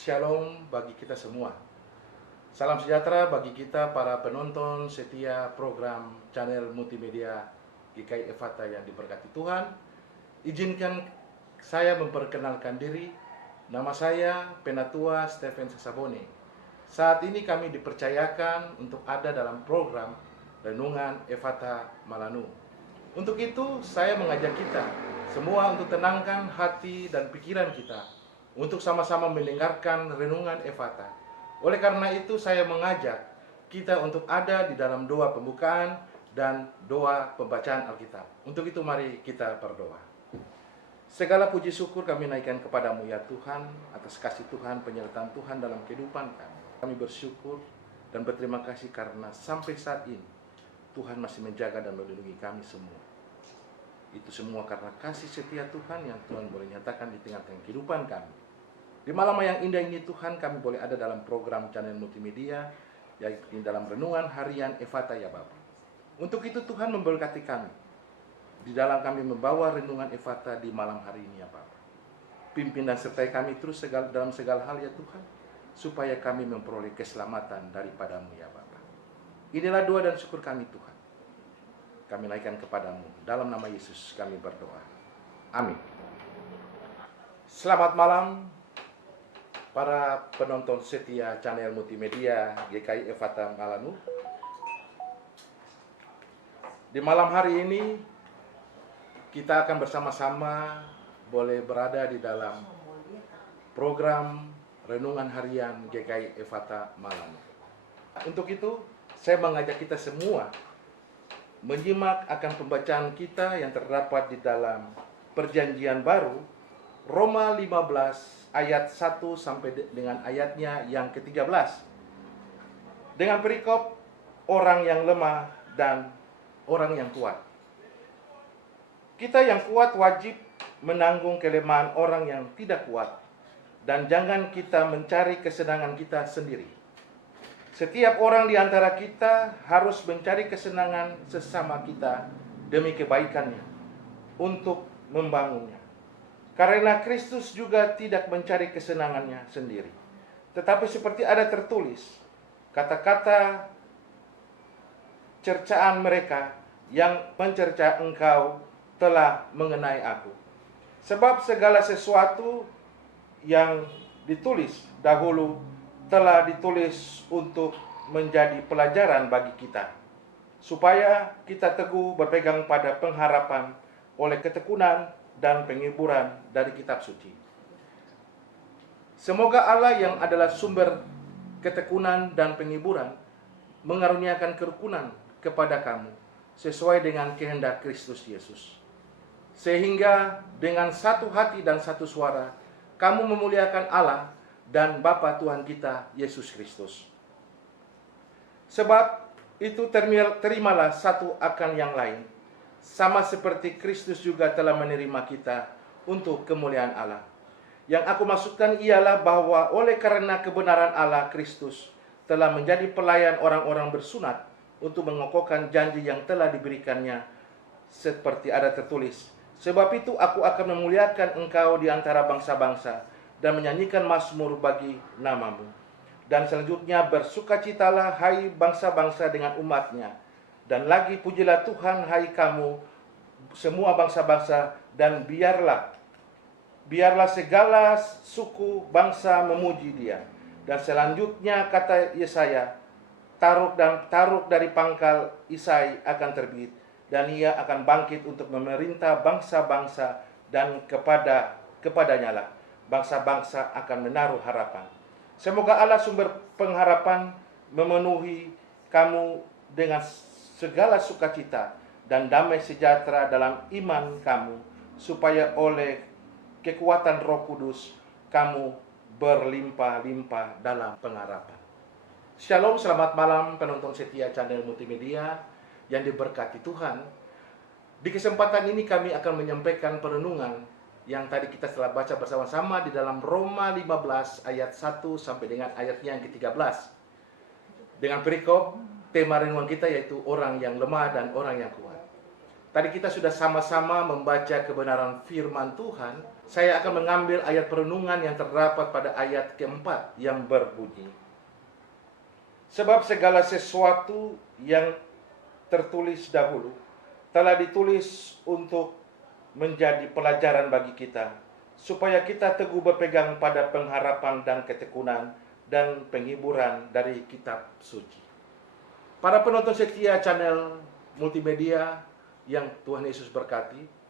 Shalom bagi kita semua. Salam sejahtera bagi kita para penonton setia program channel multimedia GKI Efata yang diberkati Tuhan. Izinkan saya memperkenalkan diri. Nama saya Penatua Stephen Sasabone. Saat ini kami dipercayakan untuk ada dalam program Renungan Efata Malanu. Untuk itu saya mengajak kita semua untuk tenangkan hati dan pikiran kita untuk sama-sama mendengarkan renungan Efata. Oleh karena itu saya mengajak kita untuk ada di dalam doa pembukaan dan doa pembacaan Alkitab. Untuk itu mari kita berdoa. Segala puji syukur kami naikkan kepadamu ya Tuhan, atas kasih Tuhan, penyertaan Tuhan dalam kehidupan kami. Kami bersyukur dan berterima kasih karena sampai saat ini Tuhan masih menjaga dan melindungi kami semua. Itu semua karena kasih setia Tuhan yang Tuhan boleh nyatakan di tengah-tengah kehidupan kami. Di malam yang indah ini Tuhan, kami boleh ada dalam program channel multimedia, yaitu dalam renungan harian Efata ya Bapa. Untuk itu Tuhan memberkati kami di dalam kami membawa renungan Efata di malam hari ini ya Bapa. Pimpin dan sertai kami terus dalam segala hal ya Tuhan, supaya kami memperoleh keselamatan daripadamu ya Bapa. Inilah doa dan syukur kami Tuhan. Kami naikkan kepadamu. Dalam nama Yesus kami berdoa. Amin. Selamat malam para penonton setia channel multimedia GKI Efata Malanu. Di malam hari ini kita akan bersama-sama boleh berada di dalam program Renungan Harian GKI Efata Malanu. Untuk itu saya mengajak kita semua menyimak akan pembacaan kita yang terdapat di dalam Perjanjian Baru, Roma 15 ayat 1 sampai dengan ayatnya yang ke-13. Dengan perikop orang yang lemah dan orang yang kuat. Kita yang kuat wajib menanggung kelemahan orang yang tidak kuat, dan jangan kita mencari kesenangan kita sendiri. Setiap orang di antara kita harus mencari kesenangan sesama kita demi kebaikannya, untuk membangunnya. Karena Kristus juga tidak mencari kesenangannya sendiri. Tetapi seperti ada tertulis, kata-kata cercaan mereka yang mencerca engkau telah mengenai aku. Sebab segala sesuatu yang ditulis dahulu telah ditulis untuk menjadi pelajaran bagi kita, supaya kita teguh berpegang pada pengharapan oleh ketekunan dan penghiburan dari kitab suci. Semoga Allah yang adalah sumber ketekunan dan penghiburan mengaruniakan kerukunan kepada kamu sesuai dengan kehendak Kristus Yesus, sehingga dengan satu hati dan satu suara kamu memuliakan Allah dan Bapa Tuhan kita Yesus Kristus. Sebab itu terimalah satu akan yang lain, sama seperti Kristus juga telah menerima kita untuk kemuliaan Allah. Yang aku maksudkan ialah bahwa oleh karena kebenaran Allah, Kristus telah menjadi pelayan orang-orang bersunat untuk mengokohkan janji yang telah diberikannya, seperti ada tertulis, sebab itu aku akan memuliakan engkau di antara bangsa-bangsa dan menyanyikan mazmur bagi namamu. Dan selanjutnya, bersukacitalah hai bangsa-bangsa dengan umatnya, dan lagi pujilah Tuhan hai kamu semua bangsa-bangsa, dan biarlah segala suku bangsa memuji Dia. Dan selanjutnya kata Yesaya, taruk dari pangkal Isai akan terbit, dan ia akan bangkit untuk memerintah bangsa-bangsa, dan kepadanya lah bangsa-bangsa akan menaruh harapan. Semoga Allah sumber pengharapan memenuhi kamu dengan segala sukacita dan damai sejahtera dalam iman kamu, supaya oleh kekuatan Roh Kudus kamu berlimpah-limpah dalam pengharapan. Shalom, selamat malam penonton setia channel multimedia yang diberkati Tuhan. Di kesempatan ini kami akan menyampaikan perenungan yang tadi kita telah baca bersama-sama di dalam Roma 15 ayat 1 sampai dengan ayatnya yang ke-13. Dengan perikop tema renungan kita yaitu orang yang lemah dan orang yang kuat. Tadi kita sudah sama-sama membaca kebenaran firman Tuhan. Saya akan mengambil ayat perenungan yang terdapat pada ayat keempat yang berbunyi, sebab segala sesuatu yang tertulis dahulu telah ditulis untuk menjadi pelajaran bagi kita, supaya kita teguh berpegang pada pengharapan dan ketekunan dan penghiburan dari kitab suci. Para penonton setia channel multimedia yang Tuhan Yesus berkati,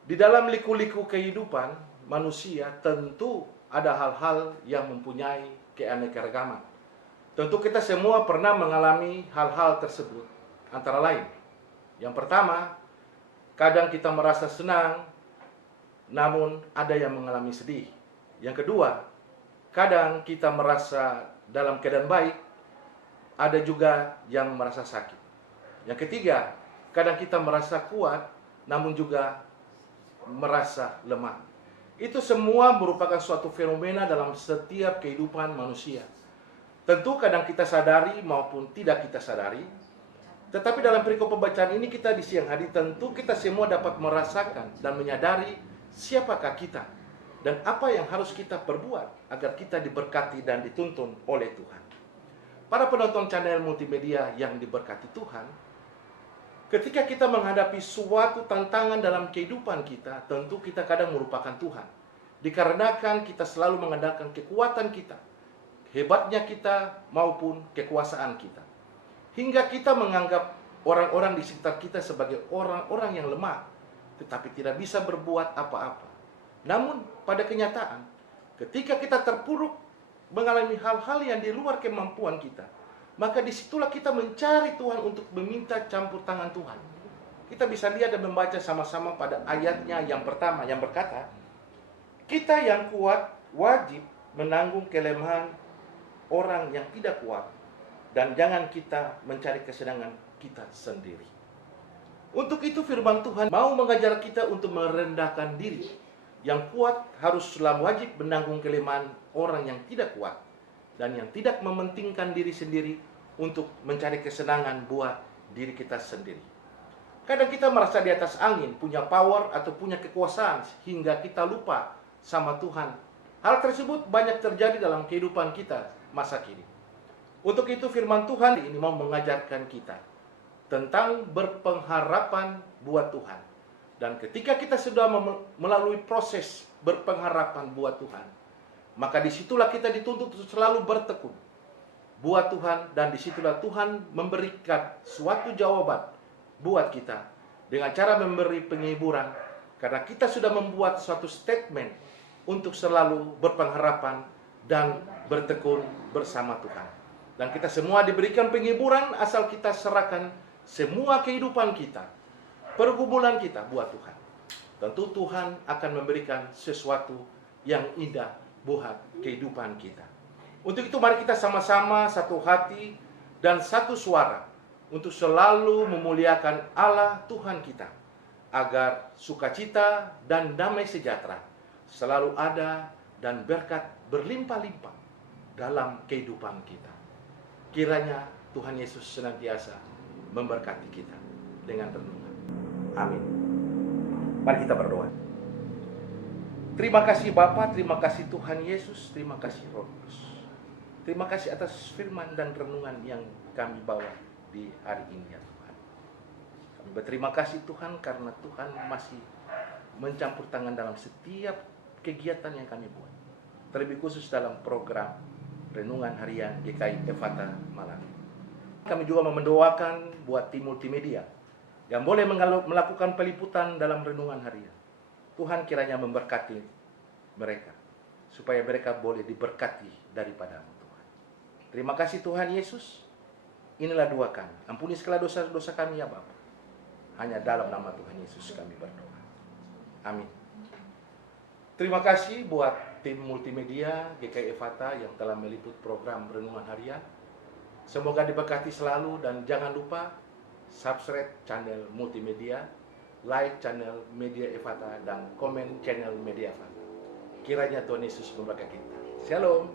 di dalam liku-liku kehidupan manusia tentu ada hal-hal yang mempunyai keanekaragaman. Tentu kita semua pernah mengalami hal-hal tersebut. Antara lain, yang pertama, kadang kita merasa senang, namun ada yang mengalami sedih. Yang kedua, kadang kita merasa dalam keadaan baik, ada juga yang merasa sakit. Yang ketiga, kadang kita merasa kuat, namun juga merasa lemah. Itu semua merupakan suatu fenomena dalam setiap kehidupan manusia. Tentu kadang kita sadari maupun tidak kita sadari. Tetapi dalam perikop pembacaan ini kita di siang hari tentu kita semua dapat merasakan dan menyadari siapakah kita dan apa yang harus kita perbuat agar kita diberkati dan dituntun oleh Tuhan. Para penonton channel multimedia yang diberkati Tuhan, ketika kita menghadapi suatu tantangan dalam kehidupan kita, tentu kita kadang melupakan Tuhan. Dikarenakan kita selalu mengandalkan kekuatan kita, hebatnya kita maupun kekuasaan kita. Hingga kita menganggap orang-orang di sekitar kita sebagai orang-orang yang lemah, tetapi tidak bisa berbuat apa-apa. Namun pada kenyataan, ketika kita terpuruk mengalami hal-hal yang di luar kemampuan kita, maka disitulah kita mencari Tuhan untuk meminta campur tangan Tuhan. Kita bisa lihat dan membaca sama-sama pada ayatnya yang pertama yang berkata, kita yang kuat wajib menanggung kelemahan orang yang tidak kuat, dan jangan kita mencari kesenangan kita sendiri. Untuk itu firman Tuhan mau mengajar kita untuk merendahkan diri. Yang kuat haruslah wajib menanggung kelemahan orang yang tidak kuat, dan yang tidak mementingkan diri sendiri untuk mencari kesenangan buat diri kita sendiri. Kadang kita merasa di atas angin, punya power atau punya kekuasaan, hingga kita lupa sama Tuhan. Hal tersebut banyak terjadi dalam kehidupan kita masa kini. Untuk itu firman Tuhan ini mau mengajarkan kita tentang berpengharapan buat Tuhan. Dan ketika kita sudah melalui proses berpengharapan buat Tuhan, maka disitulah kita dituntut untuk selalu bertekun buat Tuhan, dan disitulah Tuhan memberikan suatu jawaban buat kita dengan cara memberi penghiburan, karena kita sudah membuat suatu statement untuk selalu berpengharapan dan bertekun bersama Tuhan. Dan kita semua diberikan penghiburan asal kita serahkan semua kehidupan kita, pergumulan kita buat Tuhan. Tentu Tuhan akan memberikan sesuatu yang indah buat kehidupan kita. Untuk itu mari kita sama-sama satu hati dan satu suara untuk selalu memuliakan Allah Tuhan kita, agar sukacita dan damai sejahtera selalu ada dan berkat berlimpah-limpah dalam kehidupan kita. Kiranya Tuhan Yesus senantiasa memberkati kita dengan renungan. Amin. Mari kita berdoa. Terima kasih Bapa, terima kasih Tuhan Yesus, terima kasih Roh Kudus. Terima kasih atas firman dan renungan yang kami bawa di hari ini ya Tuhan. Kami berterima kasih Tuhan karena Tuhan masih mencampur tangan dalam setiap kegiatan yang kami buat. Terlebih khusus dalam program Renungan Harian GKI Efata Malang. Kami juga mendoakan buat tim multimedia yang boleh melakukan peliputan dalam Renungan Harian. Tuhan kiranya memberkati mereka, supaya mereka boleh diberkati daripada-Mu Tuhan. Terima kasih Tuhan Yesus. Inilah doa kami. Ampuni segala dosa-dosa kami ya Bapa. Hanya dalam nama Tuhan Yesus kami berdoa. Amin. Terima kasih buat tim multimedia GKI Efata yang telah meliput program Renungan Harian. Semoga diberkati selalu, dan jangan lupa subscribe channel multimedia, like channel Media Efata, dan komen channel Media Efata. Kiranya Tuhan Yesus memberkati kita. Shalom.